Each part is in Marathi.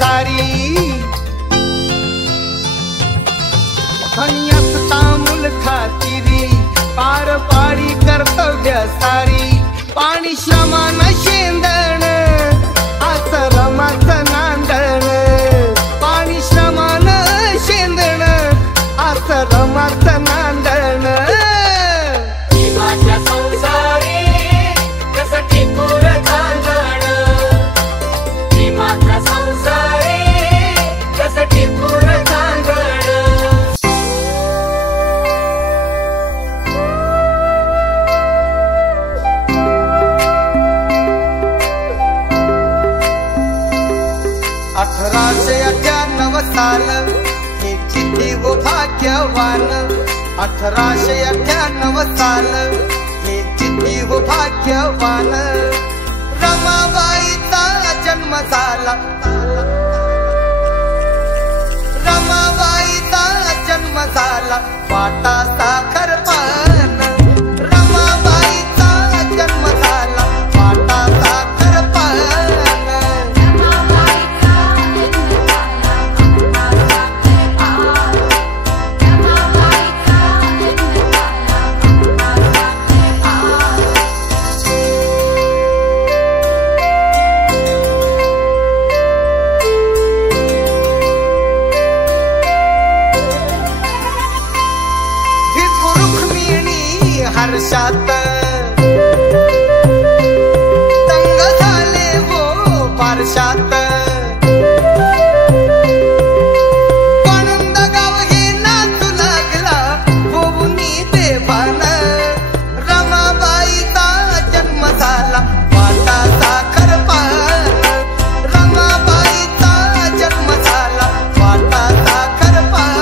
सारी असता मूल खातिरी पार पाडी कर्तव्य सारी पाणी श्रमान शेंदण आसरमाचं नांदण पाणी श्रमान शेंदण आसरमाचं नांदण माझ्या संसारी कसं टिपूर चांदण माझ्या संसारी कसं टिपूर चांदण साल हे किती वो भाग्यवान 1898 साल हे किती वो भाग्यवान रमाबाईचा जन्म झाला रमाबाईचा जन्म झाला वाटा साखर पान रमाबाईचा जन्म झाला वाटा साखर पान हर्षात तंग झाले वो पारशात आनंद गाव हे नाचू लागला होऊनी देवान रमाबाईचा जन्म झाला वाटा साखर पान रमाबाईचा जन्म झाला वाटा साखर पान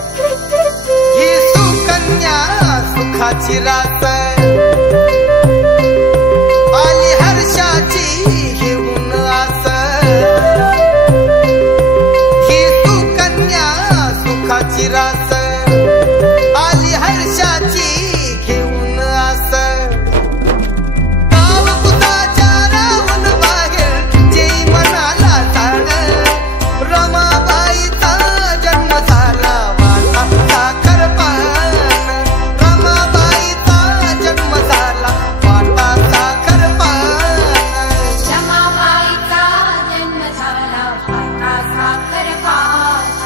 ही सुकन्या सुखाची रास आली हर्षाची घेऊन आस ही सुकन्या सुखाची रास आली हर्षाची घेऊन आस गाव कुताच्या राहून बाहेर जेई मनाला ताण रमाबाईचा जन्म झाला वाटा साखर पान रमाबाईचा जन्म झाला वाटा साखर पान रमाबाईचा जन्म झाला वाटा साखर पान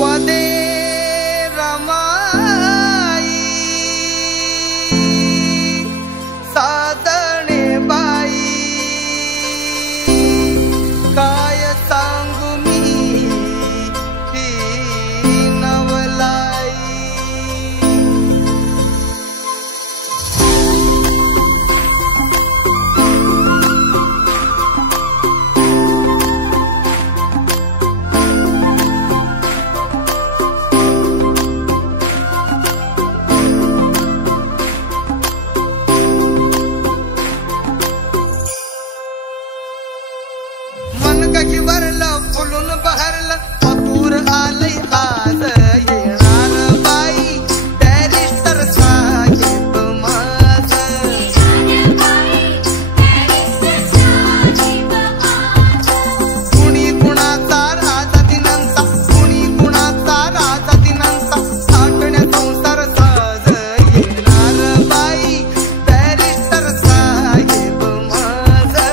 वदे रमाई साधणे बाई काय सांगू मी ही नवलाई मन कशी भरलं फुलून बहरलं आतूर आलंय आज येणार बाई बॅरिस्टर साहेब माझं कुणी कुणाचा राजा दिनांचा कुणी कुणाचा राजा दिनांचा साठण्या संसार साज येणार बाई बॅरिस्टर साहेब माझं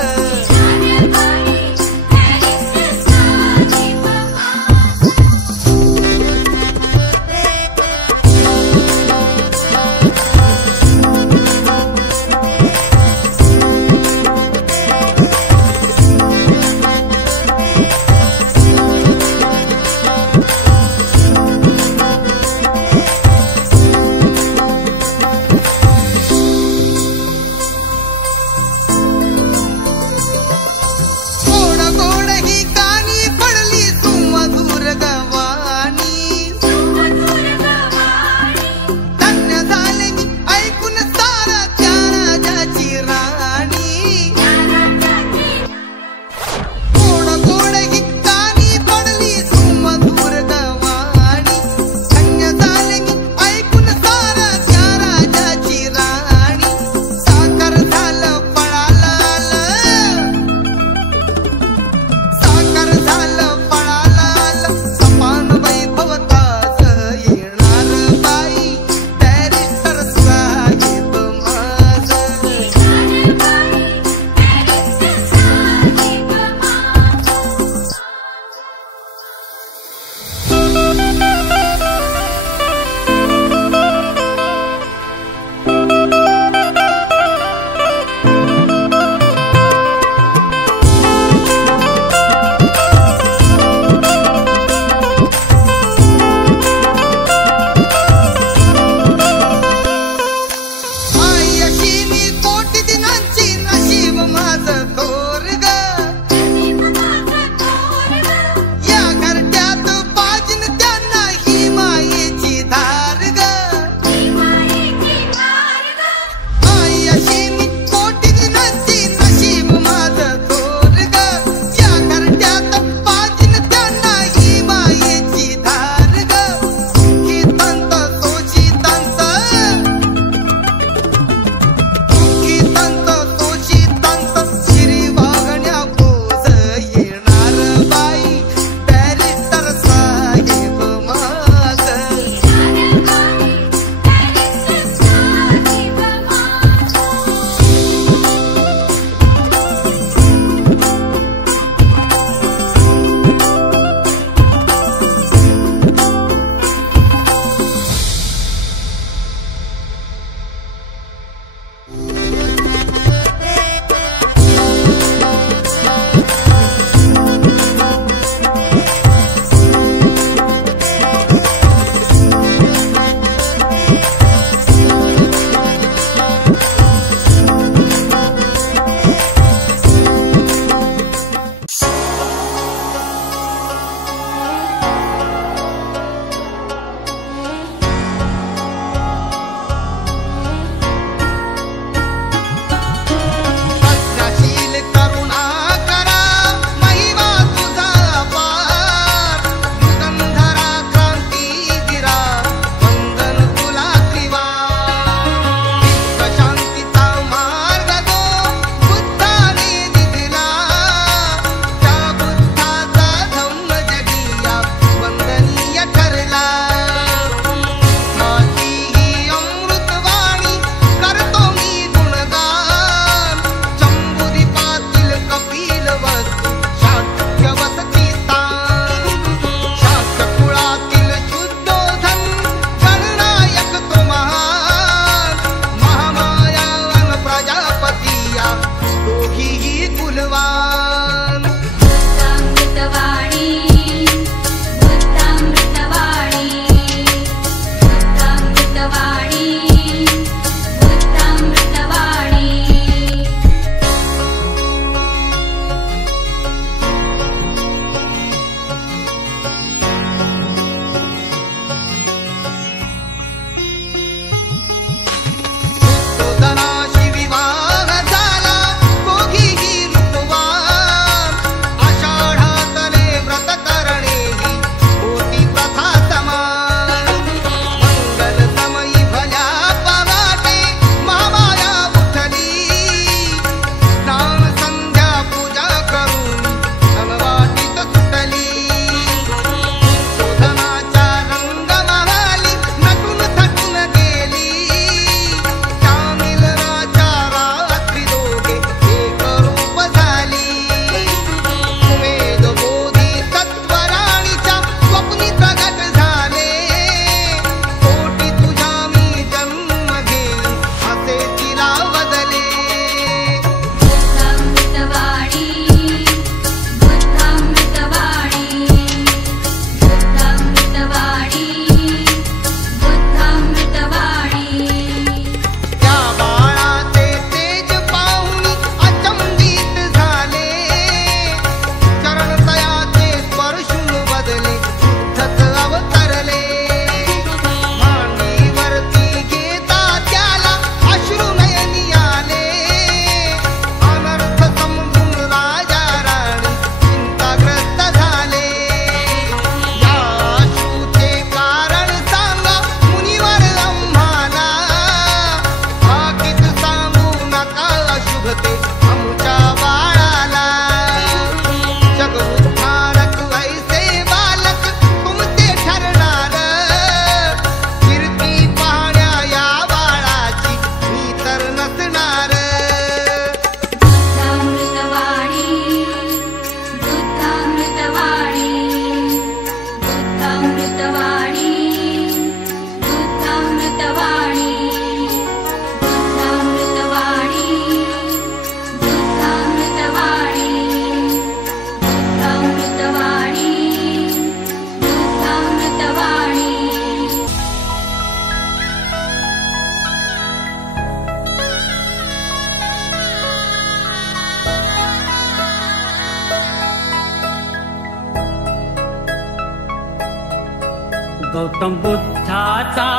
गौतम बुद्धाचा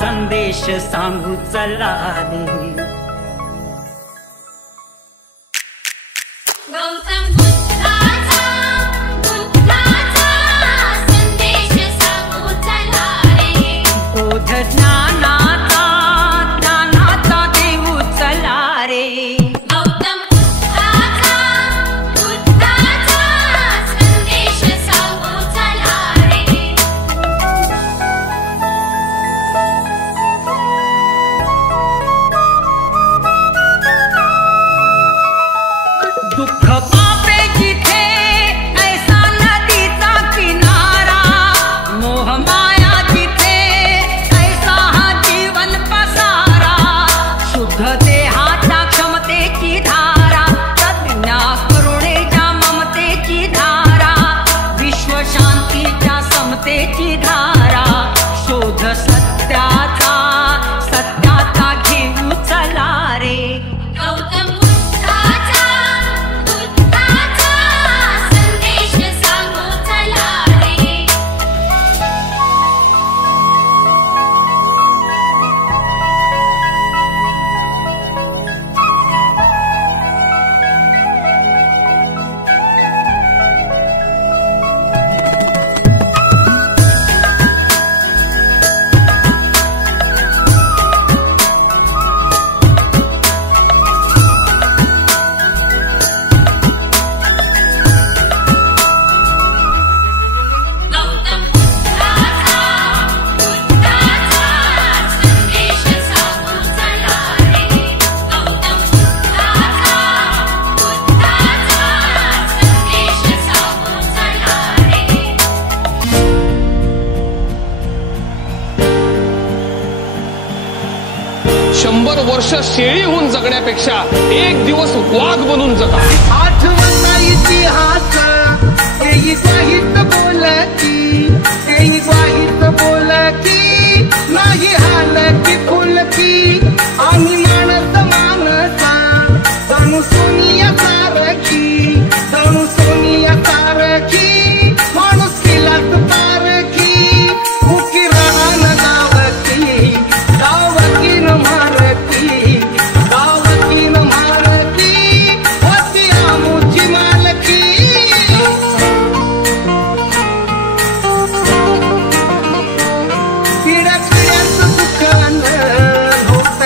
संदेश सांगू चला रे. गौतम बुद्धाचा संदेश सांगू चला रे. बोध ज्ञानाचा देऊ चला रे. गौतम बुद्धाचा संदेश सांगू चला रे. दुःख पापे जिथे ऐसा नदीचा किनारा, मोह माया जिथे ऐसा हा जीवन पसारा. शुद्ध देहाच्या क्षमतेची धारा, प्रज्ञा करुणेच्या ममतेची धारा, विश्व शांतीच्या समतेची धारा. शोध सत्याचा घेऊ चला रे. गौतम बुद्धाचा संदेश सांगू चला रे. गौतम बुद्धाचा संदेश सांगू चला रे. गौतम बुद्धाचा संदेश सांगू चला रे. 100 वर्ष शेळी होऊन जगण्यापेक्षा एक दिवस वाघ बनून जगा. आठवता इतिहास तेही वाहित बोलती, तेही वाहित बोलती, नाही हालती फुलती. आम्ही माणस माणसा जणू सोनिया सारखी, जणू सोनिया सारखी, माणूस केलाच पारखी. उकी राहण गावती, गावकीन मारती, गावकीन मारती, होती आमुची मालकी. पिढ्या पिढ्यांचं दुकान होत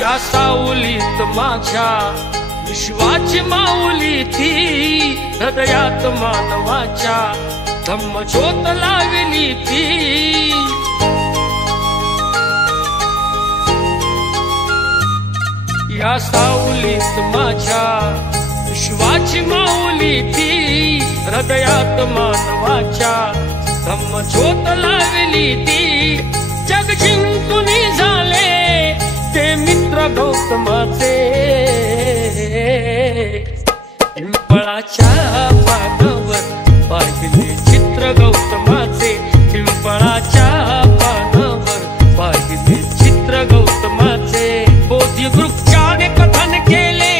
या सावलीत माझ्या विश्वाची माऊली ती, हृदयात मानवाच्या धम्मज्योत लावली ती. या सावलीत माझ्या विश्वाची माऊली ती, हृदयात मानवाच्या धम्मज्योत लावली ती. जग जिंकून झाले ते मित्र गौतमाचे, पिंपळाच्या पानावर पाहिले चित्र गौतमाचे, पिंपळाच्या पानावर पाहिले चित्र गौतमाचे. बोधी वृक्षाने कथन केले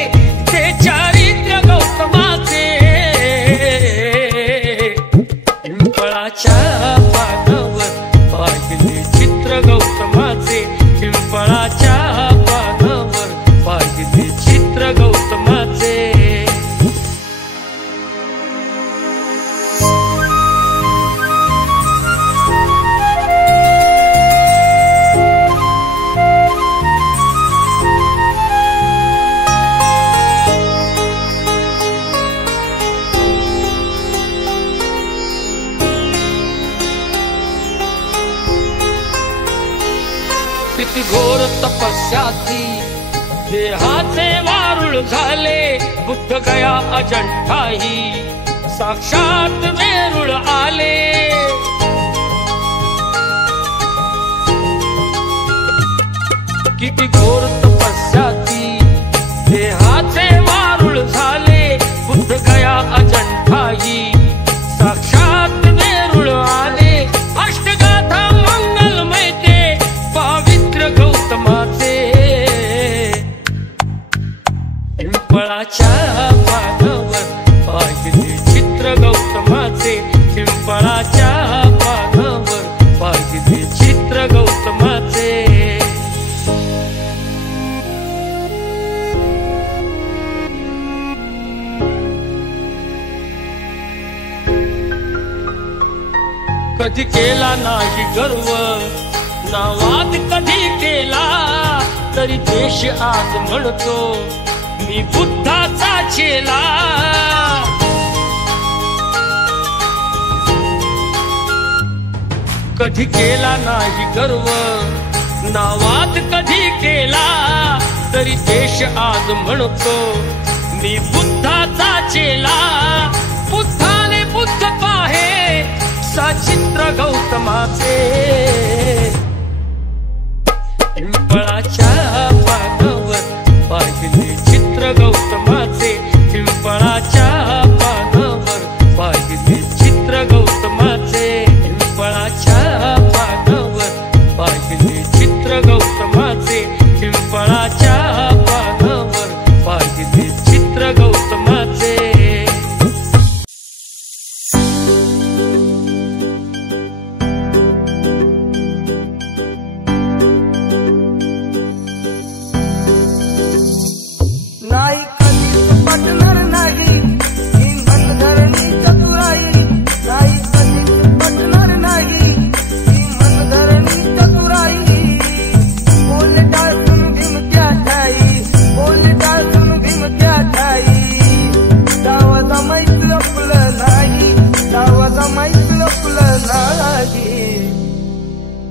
ते चारित्र्य गौतमाचे, पिंपळाच्या पानावर पाहिले चित्र गौतमाचे, पिंपळाच्या पानावर पाहिले चित्र गौतमाचे. किती घोर तपस्या ती, देहाचे वारुळ झाले, बुद्ध गया अजंठाही साक्षात वेरूळ आले. किती घोर तपस्या ती, देहाचे वारुळ झाले, बुद्ध गया अजंठाही साक्षात वेरूळ आले. अष्टगाथा मंगलमय ते पावित्र गौतमाचे, पिंपळाच्या पानावर पाहिले चित्र गौतमाचे, पिंपळाच्या पानावर पाहिले चित्र गौतमाचे. कधी केला नाही गर्व ना वाद कधी केला, तरी देश आज म्हणतो मी बुद्धाचा चेला. कधी केला नाही गर्व ना वाद कधी केला, तरी देश आज म्हणतो मी बुद्धाचा चेला. बुद्धाने बुद्ध पाहे सचित्र गौतमाचे, पिंपळाच्या पानावर पाहिले चित्र गौतमाचे, पिंपळाच्या पानावर पाहिले चित्र गौतमाचे, पिंपळाच्या पानावर पाहिले चित्र गौतमाचे, पिंपळाच्या पानावर पाहिले चित्र गौतमाचे. नाही कधीच पटणार नाही ही मनधरणी चतुराई, नाही कधीच पटणार नाही ही मनधरणी चतुराई. बोल टाळून भीम त्या ठाई, बोल टाळून भीम त्या ठाई. डावा जमायच लपलं नाही, डावा जमायच लपलं नाही.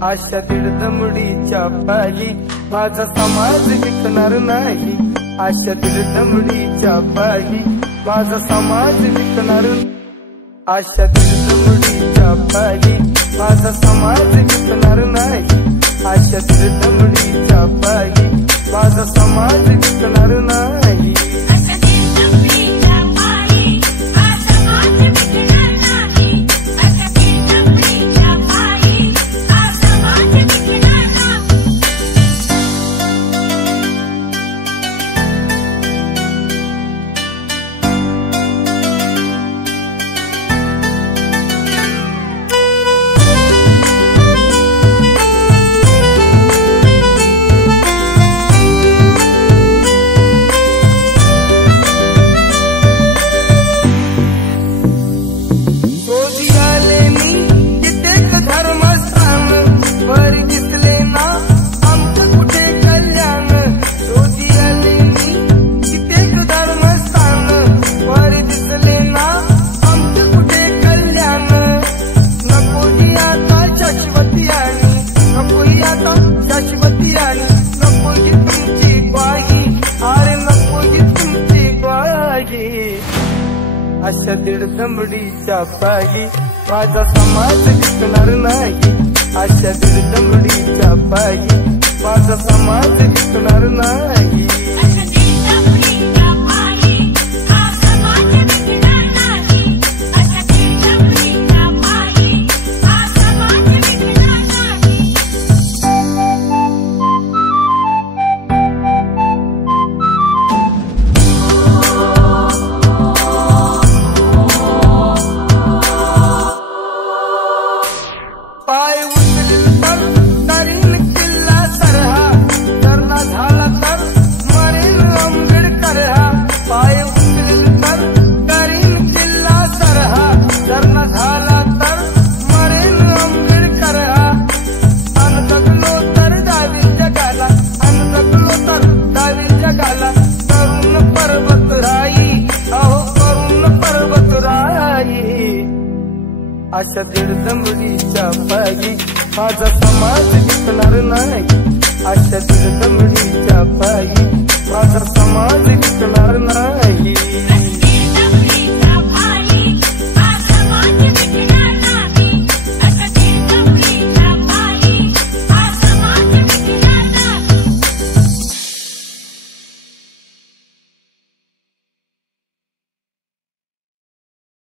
अशा दीड दमडीच्या पायी माझा समाज विकणार नाही, अशा दीड दमडीच्या पायी माझा समाज विकणार. अशा दीड दमडीच्या पायी माझा समाज विकणार नाही, अशा दीड दमडीच्या पायी माझा समाज विकणार नाही. दीड दमडीच्या पायी माझा समाज विकणार नाही. अशा दीड दमडीच्या पायी माझा समाज विकणार नाही. पाय उचलील तर करीन किल्ला सरहा, जर ना झाला तर मरीन आंबेडकर हा. पाय उचलील तर करीन किल्ला सरहा, जर ना झाला तर मरीन आंबेडकर हा. अन जगलो तर डावी जगाला, अन जगलो तर डावी जगाला, करून पर्वत राई, अहो करून पर्वत राई. अशा दीड दमडीच्या पायी माझा समाज विकणार नाही. अशा दीड दमडीच्या